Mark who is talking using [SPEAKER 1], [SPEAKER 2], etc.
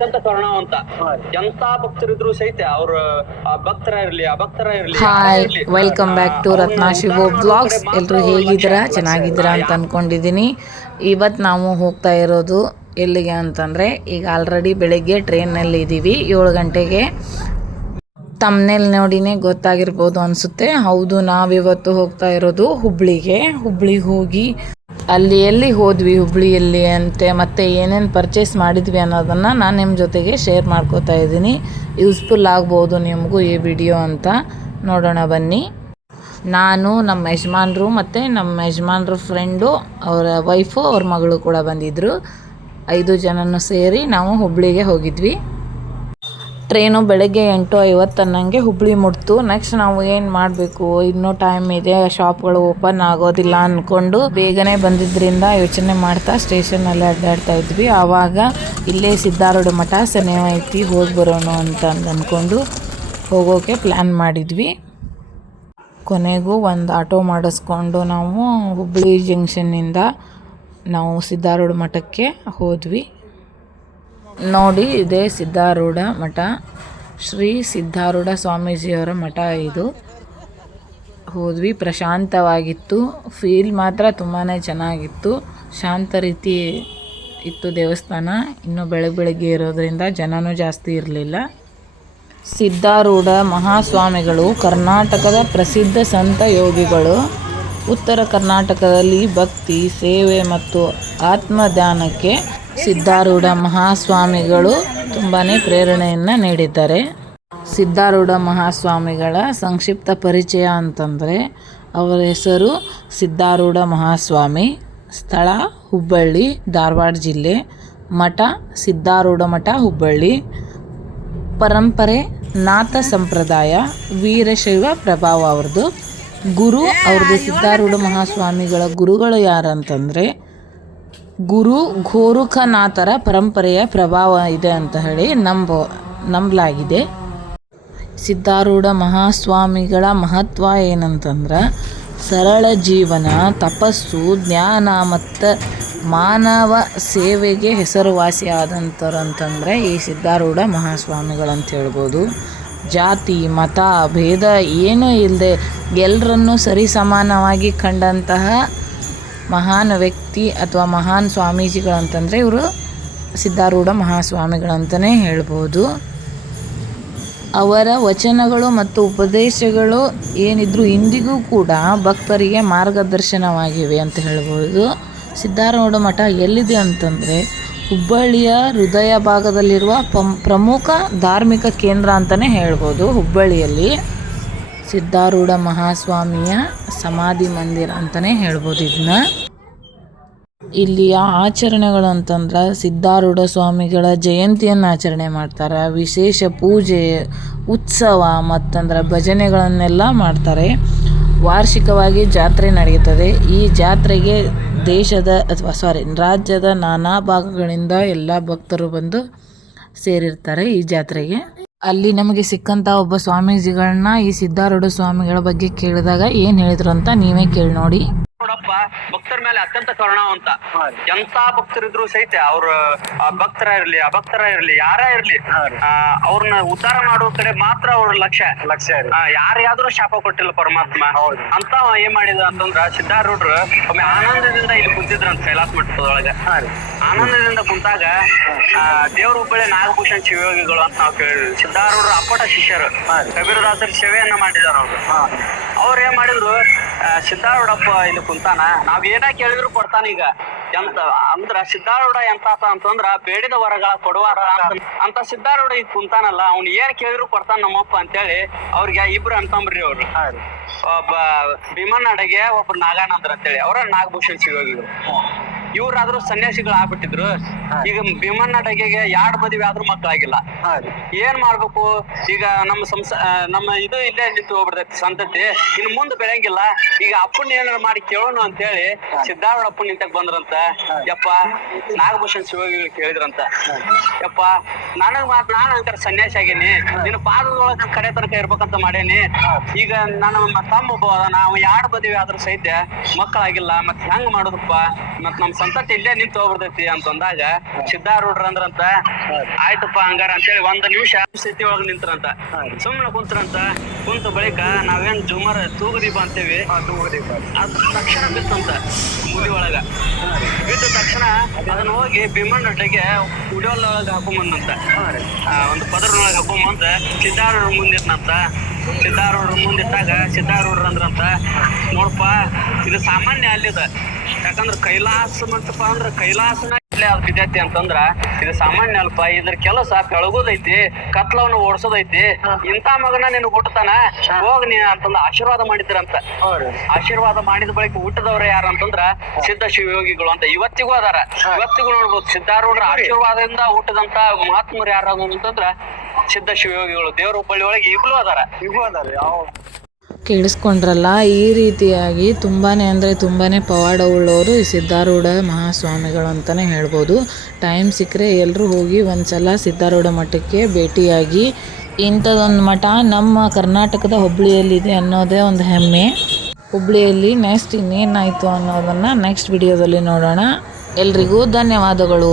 [SPEAKER 1] ಅತ್ಯಂತ ಕರುಣಾವಂತ. ಎಂತ ಭಕ್ತರಿದ್ರು ಸಹಿತ ಅವ್ರ ಆ ಭಕ್ತರ ಇರ್ಲಿ ಅಭಕ್ತರ ಇರ್ಲಿ
[SPEAKER 2] ಹಾಯ್
[SPEAKER 1] ಇರ್ಲಿ,
[SPEAKER 2] welcome back to Ratna Shivo blogs ಎಲ್ಲರೂ ಹೇಗಿದ್ದೀರಾ? ಚೆನ್ನಾಗಿದ್ದೀರಾ ಅಂತ ಅನ್ಕೊಂಡಿದ್ದೀನಿ. ಇವತ್ತು ನಾವು ಹೋಗ್ತಾ ಇರೋದು ಎಲ್ಲಿಗೆ ಅಂತಂದರೆ ಈಗ ಆಲ್ರೆಡಿ ಬೆಳಗ್ಗೆ ಟ್ರೈನಲ್ಲಿ ಇದ್ದೀವಿ ಏಳು ಗಂಟೆಗೆ. ತಮ್ಮನೇಲಿ ನೋಡಿನೇ ಗೊತ್ತಾಗಿರ್ಬೋದು ಅನಿಸುತ್ತೆ. ಹೌದು ನಾವಿವತ್ತು ಹೋಗ್ತಾ ಇರೋದು ಹುಬ್ಳಿಗೆ. ಹುಬ್ಳಿಗೆ ಹೋಗಿ ಅಲ್ಲಿ ಎಲ್ಲಿ ಹೋದ್ವಿ ಹುಬ್ಳಿಯಲ್ಲಿ ಅಂತೆ, ಮತ್ತು ಏನೇನು ಪರ್ಚೇಸ್ ಮಾಡಿದ್ವಿ ಅನ್ನೋದನ್ನು ನಾನು ನಿಮ್ಮ ಜೊತೆಗೆ ಶೇರ್ ಮಾಡ್ಕೋತಾ ಇದ್ದೀನಿ. ಯೂಸ್ಫುಲ್ ಆಗ್ಬೋದು ನಿಮಗೂ ಈ ವಿಡಿಯೋ ಅಂತ. ನೋಡೋಣ ಬನ್ನಿ. ನಾನು ನಮ್ಮ ಯಜಮಾನ್ರು ಮತ್ತು ನಮ್ಮ ಯಜಮಾನ್ರ ಫ್ರೆಂಡು ಅವರ ವೈಫು ಅವ್ರ ಮಗಳು ಕೂಡ ಬಂದಿದ್ದರು ಐದು ಜನನೂ ಸೇರಿ ನಾವು ಹುಬ್ಳಿಗೆ ಹೋಗಿದ್ವಿ. ಟ್ರೈನು ಬೆಳಗ್ಗೆ ಎಂಟು ಐವತ್ತು ಅನ್ನಂಗೆ ಹುಬ್ಳಿ ಮುಟ್ತು. ನೆಕ್ಸ್ಟ್ ನಾವು ಏನು ಮಾಡಬೇಕು? ಇನ್ನೂ ಟೈಮ್ ಇದೆ. ಶಾಪ್ಗಳು ಓಪನ್ ಆಗೋದಿಲ್ಲ ಅಂದ್ಕೊಂಡು ಬೇಗನೆ ಬಂದಿದ್ದರಿಂದ ಯೋಚನೆ ಮಾಡ್ತಾ ಸ್ಟೇಷನಲ್ಲಿ ಅಡ್ಡಾಡ್ತಾ ಇದ್ವಿ. ಆವಾಗ ಇಲ್ಲೇ ಸಿದ್ದಾರೂಢ ಮಠ ಸನೇಹ ಐತಿ, ಹೋಗಿ ಬರೋಣ ಅಂತ ಅಂದ್ಕೊಂಡು ಹೋಗೋಕೆ ಪ್ಲ್ಯಾನ್ ಮಾಡಿದ್ವಿ. ಕೊನೆಗೂ ಒಂದು ಆಟೋ ಮಾಡಿಸ್ಕೊಂಡು ನಾವು ಹುಬ್ಳಿ ಜಂಕ್ಷನ್ನಿಂದ ನಾವು ಸಿದ್ದಾರೂಢ ಮಠಕ್ಕೆ ಹೋದ್ವಿ. ನೋಡಿ, ಇದೇ ಸಿದ್ಧಾರೂಢ ಮಠ. ಶ್ರೀ ಸಿದ್ಧಾರೂಢ ಸ್ವಾಮೀಜಿಯವರ ಮಠ ಇದು. ಹೋದ್ವಿ, ಪ್ರಶಾಂತವಾಗಿತ್ತು. ಫೀಲ್ ಮಾತ್ರ ತುಂಬಾ ಚೆನ್ನಾಗಿತ್ತು. ಶಾಂತ ರೀತಿ ಇತ್ತು ದೇವಸ್ಥಾನ. ಇನ್ನು ಬೆಳಗ್ಗೆ ಬೆಳಗ್ಗೆ ಇರೋದರಿಂದ ಜನನೂ ಜಾಸ್ತಿ ಇರಲಿಲ್ಲ. ಸಿದ್ಧಾರೂಢ ಮಹಾಸ್ವಾಮಿಗಳು, ಕರ್ನಾಟಕದ ಪ್ರಸಿದ್ಧ ಸಂತ ಯೋಗಿಗಳು. ಉತ್ತರ ಕರ್ನಾಟಕದಲ್ಲಿ ಭಕ್ತಿ, ಸೇವೆ ಮತ್ತು ಆತ್ಮಧ್ಯಾನಕ್ಕೆ ಸಿದ್ದಾರೂಢ ಮಹಾಸ್ವಾಮಿಗಳು ತುಂಬಾ ಪ್ರೇರಣೆಯನ್ನು ನೀಡಿದ್ದಾರೆ. ಸಿದ್ಧಾರೂಢ ಮಹಾಸ್ವಾಮಿಗಳ ಸಂಕ್ಷಿಪ್ತ ಪರಿಚಯ ಅಂತಂದರೆ, ಅವರ ಹೆಸರು ಸಿದ್ಧಾರೂಢ ಮಹಾಸ್ವಾಮಿ. ಸ್ಥಳ ಹುಬ್ಬಳ್ಳಿ, ಧಾರವಾಡ ಜಿಲ್ಲೆ. ಮಠ ಸಿದ್ಧಾರೂಢ ಮಠ ಹುಬ್ಬಳ್ಳಿ. ಪರಂಪರೆ ನಾಥ ಸಂಪ್ರದಾಯ, ವೀರಶೈವ ಪ್ರಭಾವ ಅವ್ರದ್ದು ಗುರು ಅವ್ರದ್ದು ಸಿದ್ಧಾರೂಢ ಮಹಾಸ್ವಾಮಿಗಳ ಗುರುಗಳು ಯಾರಂತಂದರೆ ಗುರು ಗೋರುಖನಾಥರ ಪರಂಪರೆಯ ಪ್ರಭಾವ ಇದೆ ಅಂತ ಹೇಳಿ ನಂಬ, ನಂಬಲಾಗಿದೆ. ಸಿದ್ಧಾರೂಢ ಮಹಾಸ್ವಾಮಿಗಳ ಮಹತ್ವ ಏನಂತಂದ್ರೆ, ಸರಳ ಜೀವನ, ತಪಸ್ಸು, ಜ್ಞಾನ ಮತ್ತು ಮಾನವ ಸೇವೆಗೆ ಹೆಸರುವಾಸಿಯಾದಂಥರಂತಂದರೆ ಈ ಸಿದ್ಧಾರೂಢ ಮಹಾಸ್ವಾಮಿಗಳಂತ ಹೇಳ್ಬೋದು. ಜಾತಿ, ಮತ, ಭೇದ ಏನೂ ಇಲ್ಲದೆ ಎಲ್ಲರನ್ನೂ ಸರಿ ಸಮಾನವಾಗಿ ಕಂಡಂತಹ ಮಹಾನ್ ವ್ಯಕ್ತಿ ಅಥವಾ ಮಹಾನ್ ಸ್ವಾಮೀಜಿಗಳಂತಂದರೆ ಇವರು ಸಿದ್ಧಾರೂಢ ಮಹಾಸ್ವಾಮಿಗಳಂತಲೇ ಹೇಳ್ಬೋದು. ಅವರ ವಚನಗಳು ಮತ್ತು ಉಪದೇಶಗಳು ಏನಿದ್ರು ಇಂದಿಗೂ ಕೂಡ ಭಕ್ತರಿಗೆ ಮಾರ್ಗದರ್ಶನವಾಗಿವೆ ಅಂತ ಹೇಳ್ಬೋದು. ಸಿದ್ಧಾರೂಢ ಮಠ ಎಲ್ಲಿದೆ ಅಂತಂದರೆ ಹುಬ್ಬಳ್ಳಿಯ ಹೃದಯ ಭಾಗದಲ್ಲಿರುವ ಪಂ, ಪ್ರಮುಖ ಧಾರ್ಮಿಕ ಕೇಂದ್ರ ಅಂತಲೇ ಹೇಳ್ಬೋದು ಹುಬ್ಬಳ್ಳಿಯಲ್ಲಿ. ಸಿದ್ಧಾರೂಢ ಮಹಾಸ್ವಾಮಿಯ ಸಮಾಧಿ ಮಂದಿರ ಅಂತಲೇ ಹೇಳ್ಬೋದು ಇದನ್ನ ಇಲ್ಲಿಯ ಆಚರಣೆಗಳು ಅಂತಂದ್ರೆ ಸಿದ್ಧಾರೂಢ ಸ್ವಾಮಿಗಳ ಜಯಂತಿಯನ್ನು ಆಚರಣೆ ಮಾಡ್ತಾರೆ, ವಿಶೇಷ ಪೂಜೆ, ಉತ್ಸವ ಮತ್ತಂದ್ರೆ ಭಜನೆಗಳನ್ನೆಲ್ಲ ಮಾಡ್ತಾರೆ. ವಾರ್ಷಿಕವಾಗಿ ಜಾತ್ರೆ ನಡೆಯುತ್ತದೆ. ಈ ಜಾತ್ರೆಗೆ ದೇಶದ ಅಥವಾ ಸಾರಿ ರಾಜ್ಯದ ನಾನಾ ಭಾಗಗಳಿಂದ ಎಲ್ಲ ಭಕ್ತರು ಬಂದು ಸೇರಿರ್ತಾರೆ ಈ ಜಾತ್ರೆಗೆ. ಅಲ್ಲಿ ನಮಗೆ ಸಿಕ್ಕಂಥ ಒಬ್ಬ ಸ್ವಾಮೀಜಿಗಳನ್ನ ಈ ಸಿದ್ಧಾರೂಢ ಸ್ವಾಮಿಗಳ ಬಗ್ಗೆ ಕೇಳಿದಾಗ ಏನು ಹೇಳಿದ್ರು ಅಂತ ನೀವೇ ಕೇಳಿ ನೋಡಿ.
[SPEAKER 1] ಭಕ್ತರ ಮೇಲೆ ಅತ್ಯಂತ ಕರುಣಾವಂತ. ಎಂತ ಭಕ್ತರಿದ್ರು ಸಹಿತ ಅವ್ರ ಭಕ್ತರ ಇರ್ಲಿ ಅಭಕ್ತರ ಇರ್ಲಿ ಯಾರ ಇರ್ಲಿ ಅವ್ರನ್ನ ಉದ್ಧಾರ ಮಾಡೋ ಕಡೆ ಮಾತ್ರ ಅವ್ರ ಲಕ್ಷ್ಯ.
[SPEAKER 3] ಲಕ್ಷ್ಯ
[SPEAKER 1] ಯಾರ್ಯಾದ್ರೂ ಶಾಪ ಕೊಟ್ಟಿಲ್ಲ ಪರಮಾತ್ಮ. ಅಂತ ಏನ್ ಮಾಡಿದ ಅಂತಂದ್ರ ಸಿದ್ಧಾರೂಢರು ಒಮ್ಮೆ ಆನಂದದಿಂದ ಇಲ್ಲಿ ಕುಂತಿದ್ರಂತ ಕೈಲಾಸ ಮಠದೊಳಗ. ಆನಂದದಿಂದ ಕುಂತಾಗ ದೇವ್ರ ಹುಬ್ಬಳ್ಳಿ ನಾಗಭೂಷಣ್ ಶಿವಯೋಗಿಗಳು ಅಂತ ನಾವು ಕೇಳಿದ್ವಿ ಸಿದ್ಧಾರೂಢರ ಅಪ್ಪಟ ಶಿಷ್ಯರು ಕಬೀರದಾಸರ ಸೇವೆಯನ್ನ ಮಾಡಿದಾರ ಅವ್ರು. ಅವ್ರ ಏನ್ ಮಾಡಿದ್ರು ಆ, ಸಿದ್ಧಾರೂಢಪ್ಪ ಇಲ್ಲಿ ಕುಂತಾನ. ನಾವ್ ಏನ ಕೇಳಿದ್ರು ಕೊಡ್ತಾನ ಈಗ. ಎಂತ ಅಂದ್ರ ಸಿದ್ಧಾರೂಢ ಎಂತ ಅಂತಂದ್ರ ಬೇಡಿದ ವರಗಳ ಕೊಡುವಾರ ಅಂತ ಸಿದ್ದಾರೂಢ ಸಿದ್ಧಾರೂಢ ಈಗ ಕುಂತಾನಲ್ಲ ಅವ್ನ್ ಏನ್ ಕೇಳಿದ್ರು ಕೊಡ್ತಾನ ನಮ್ಮಪ್ಪ ಅಂತೇಳಿ ಅವ್ರಿಗೆ ಇಬ್ರು ಅಂತಂಬ್ರಿ ಅವ್ರು. ಒಬ್ಬ ಭೀಮನ್ ಅಡಗೆ ಒಬ್ರು ನಾಗಾನಂದ್ರ ಅಂತೇಳಿ. ಅವ್ರ ನಾಗಭೂಷಣ್ ಶಿವಯೋಗಿಗಳು ಇವ್ರಾದ್ರೂ ಸನ್ಯಾಸಿಗಳು ಆಗ್ಬಿಟ್ಟಿದ್ರು. ಈಗ ಭೀಮಣ್ಣ ಅಡಗೆಗೆ ಎರಡ್ ಮದುವೆ ಆದ್ರೂ ಮಕ್ಕಳಾಗಿಲ್ಲ. ಏನ್ ಮಾಡ್ಬೇಕು? ಈಗ ನಮ್ಮ ಸಂಸ ನಮ್ಮ ಇದು ಇಲ್ಲೇ ನಿಂತು ಹೋಗ್ಬಿಡ್ತೈತಿ ಸಂತತಿ. ಇನ್ ಮುಂದೆ ಬೆಳೆಯಂಗಿಲ್ಲ. ಈಗ ಅಪ್ಪನ ಏನಾರ ಮಾಡಿ ಕೇಳೋಣ ಅಂತ ಹೇಳಿ ಸಿದ್ದಾರೂಢ ಅಪ್ಪ ನಿಂತಕ್ ಬಂದ್ರಂತ. ಯಪ್ಪ ನಾಗಭೂಷಣ್ ಶಿವಗಿಗಳು ಕೇಳಿದ್ರಂತ. ಯಪ್ಪ ನನಗ್ ಮಾತ್ರ ನಾನು ಅಂತಾರ ಸನ್ಯಾಸಿ ಆಗೇನಿ. ನಿನ್ನ ಪಾದದೊಳಗ ಕಡೆ ತನಕ ಇರ್ಬೇಕಂತ ಮಾಡೇನಿ ಈಗ ನನ್ನ ತಮ್ಮ ಒಬ್ಬ ನಾವು ಎರಡ್ ಮದುವೆ ಆದ್ರೂ ಸಹಿತ ಮಕ್ಕಳಾಗಿಲ್ಲ. ಮತ್ ಹೆಂಗ್ ಮಾಡೋದಪ್ಪ? ಮತ್ ನಮ್ ಸಂತತಿ ಇಲ್ಲೇ ನಿಂತು ಹೋಗ್ಬಿಡ್ತೈತಿ ಅಂತಂದಾಗ ಸಿದ್ಧಾರೂಢ್ರ ಅಂದ್ರಂತ ಆಯ್ತಪ್ಪ ಹಂಗಾರ ಅಂತೇಳಿ ಒಂದ್ ನಿಮಿಷ ಸ್ಥಿತಿ ಒಳಗ್ ನಿಂತ್ರಂತ. ಸುಮ್ಮನೆ ಕುಂತ್ರಂತ ಕುಂತ ಬಳಿಕ ನಾವೇನ್ ಜುಮರ್ ತೂಗುದೀಪ ಅಂತೇವಿ. ಅದ್ ತಕ್ಷಣ ಬಿತ್ತಂತ ಮುದಿ ಒಳಗ. ಬಿದ್ದ ತಕ್ಷಣ ಅದನ್ನ ಹೋಗಿ ಭೀಮಣ್ಣಗೆ ಉಡಿಯೋಲ್ ಒಳಗ ಹಾಕೊಂಬಂದಂತ. ಒಂದು ಪದರನೊಳಗೆ ಹಾಕೊಂಬಂದ ಸಿದ್ಧಾರೂಢ ಸಿದ್ಧಾರೂಢ ಮುಂದಿಟ್ಟಾಗ ಸಿದ್ಧಾರೂಢ್ರ ಅಂದ್ರಂತ ನೋಡಪ್ಪ ಇದು ಸಾಮಾನ್ಯ ಅಲ್ಲಿದ. ಯಾಕಂದ್ರ ಕೈಲಾಸ ಮಂಟಪ ಅಂದ್ರ ಕೈಲಾಸನ ಅದ್ ಬಿದ್ದೈತಿ ಅಂತಂದ್ರ ಇದು ಸಾಮಾನ್ಯ ಅಲ್ಪ ಇದ್ರ ಕೆಲಸ ಬೆಳಗೋದೈತಿ ಕತ್ಲವನ್ನು ಓಡಿಸೋದೈತಿ. ಇಂತ ಮಗನ ನೀನು ಹುಟ್ಟತಾನ ಹೋಗ್ ನೀ ಅಂತಂದ ಆಶೀರ್ವಾದ ಮಾಡಿದ್ರಂತ ಆಶೀರ್ವಾದ ಮಾಡಿದ ಬಳಿಕ ಹುಟ್ಟದವ್ರ ಯಾರ ಅಂತಂದ್ರ ಸಿದ್ಧ ಶಿವಯೋಗಿಗಳು ಅಂತ. ಇವತ್ತಿಗೂ ಅದಾರ. ಇವತ್ತಿಗೂ ನೋಡ್ಬೋದು. ಸಿದ್ಧಾರೂಢರ ಆಶೀರ್ವಾದದಿಂದ ಹುಟ್ಟದಂತ ಮಹಾತ್ಮರು ಯಾರು ಅಂತಂದ್ರ ಸಿದ್ಧ ಶಿವಯೋಗಿಗಳು. ದೇವರ ಹುಬ್ಬಳ್ಳಿ ಒಳಗೆ ಈಗಲೂ ಅದಾರ.
[SPEAKER 2] ಕೇಳಿಸ್ಕೊಂಡ್ರಲ್ಲ, ಈ ರೀತಿಯಾಗಿ ತುಂಬಾ ಅಂದರೆ ತುಂಬಾ ಪವಾಡವುಳ್ಳವರು ಈ ಸಿದ್ಧಾರೂಢ ಮಹಾಸ್ವಾಮಿಗಳು ಅಂತಲೇ ಹೇಳ್ಬೋದು. ಟೈಮ್ ಸಿಕ್ಕರೆ ಎಲ್ಲರೂ ಹೋಗಿ ಒಂದ್ಸಲ ಸಿದ್ಧಾರೂಢ ಮಠಕ್ಕೆ ಭೇಟಿಯಾಗಿ ಇಂಥದ್ದೊಂದು ಮಠ ನಮ್ಮ ಕರ್ನಾಟಕದ ಹುಬ್ಬಳ್ಳಿಯಲ್ಲಿದೆ ಅನ್ನೋದೇ ಒಂದು ಹೆಮ್ಮೆ. ಹುಬ್ಬಳ್ಳಿಯಲ್ಲಿ ನೆಕ್ಸ್ಟ್ ಇನ್ನೇನಾಯಿತು ಅನ್ನೋದನ್ನು ನೆಕ್ಸ್ಟ್ ವಿಡಿಯೋದಲ್ಲಿ ನೋಡೋಣ. ಎಲ್ರಿಗೂ ಧನ್ಯವಾದಗಳು.